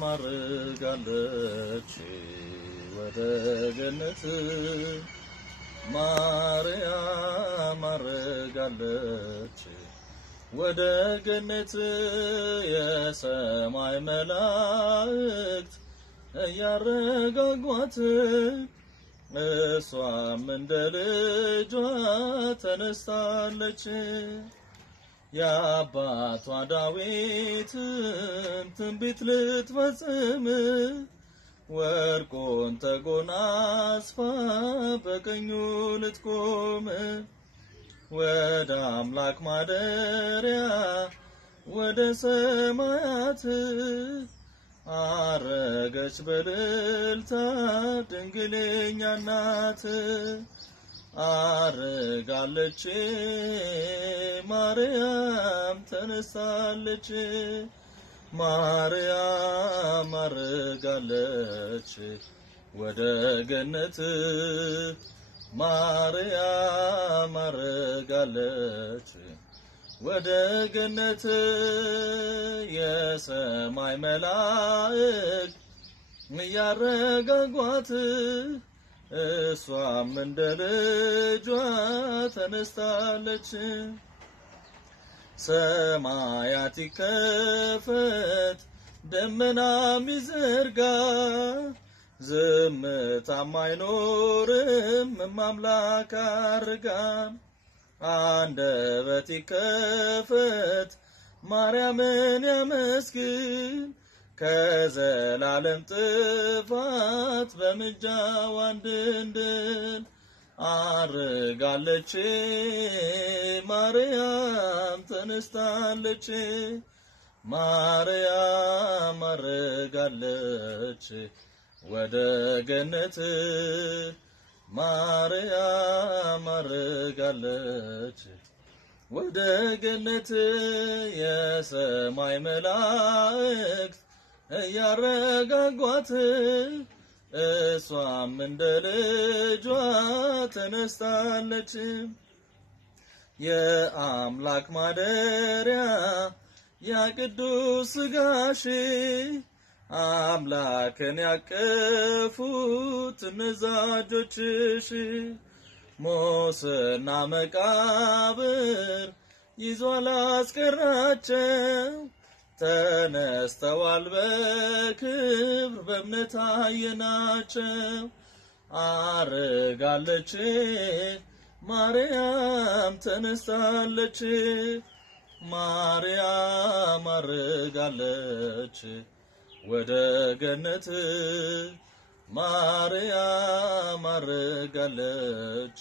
ማርጋለች ወደ ገነት ማርያም ማርጋለች ወደ ገነት የሰማይ መላእክት ያረጋጓት እሷም እንደ ልጇ ተነስታለች የአባቷ ዳዊትን ትንቢት ልትፈጽም ወርቁን ተጎናጽፋ በቀኙ ልትቆም ወደ አምላክ ማደሪያ ወደ ሰማያት አረገች በልልታ ድንግልኛ ናት አረጋለች ማርያም ተነሳለች ማርያም አረጋለች ወደ ገነት ማርያም አረጋለች ወደ ገነት የሰማይ መላእክት ያረጋጓት እሷም እንደ ልጇ ተነስታለች ሰማያት ይከፈት ደመናም ይዘርጋ ዝምታም አይኖርም ማምላክ አርጋ አንደበት ይከፈት ማርያምን ያመስግን ከዘላለም ጥፋት በምልጃዋ እንድንድን አርጋለች ማርያም ተነስታለች ማርያም አርጋለች ወደ ገነት ማርያም አርጋለች ወደ ገነት የሰማይ መላእክት ያረጋጓት እሷም እንደ ልጇ ተነስታለች የአምላክ ማደሪያ ያ ቅዱስ ሥጋሽ አምላክን ያቀፉት እነዛ እጆችሽ ሞትና መቃብር ይዞ አላስቀራቸው ተነስተዋል በክብር በእምነት አየናቸው አርጋለች ማርያም ተነስታለች ማርያም አርጋለች ወደ ገነት ማርያም አርጋለች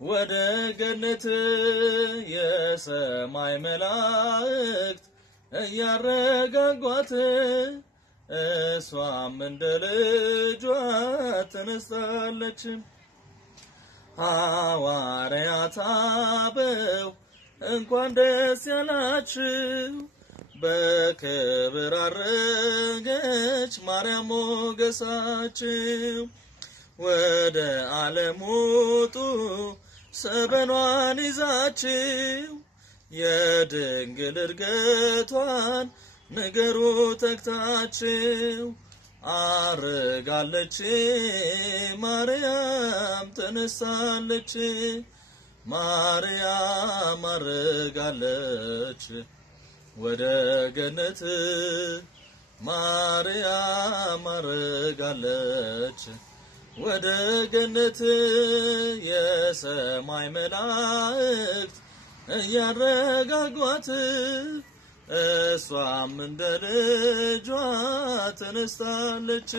ወደ ገነት የሰማይ መላእክት ያረጋጓት እሷም እንደ ልጇ ተነስታለች ሐዋርያት አበው እንኳን ደስ ያላችሁ በክብር አረገች ማርያም ሞገሳችሁ ወደ ዓለም ውጡ ሰበኗን ይዛችሁ የድንግል እርገቷን ንገሩ ተግታችሁ አርጋለች ማርያም ተነሳለች ማርያም አርጋለች ወደ ገነት ማርያም አርጋለች ወደ ገነት የሰማይ መላእክት ያረጋጓት እሷም እንደ ልጇ ተነስታለች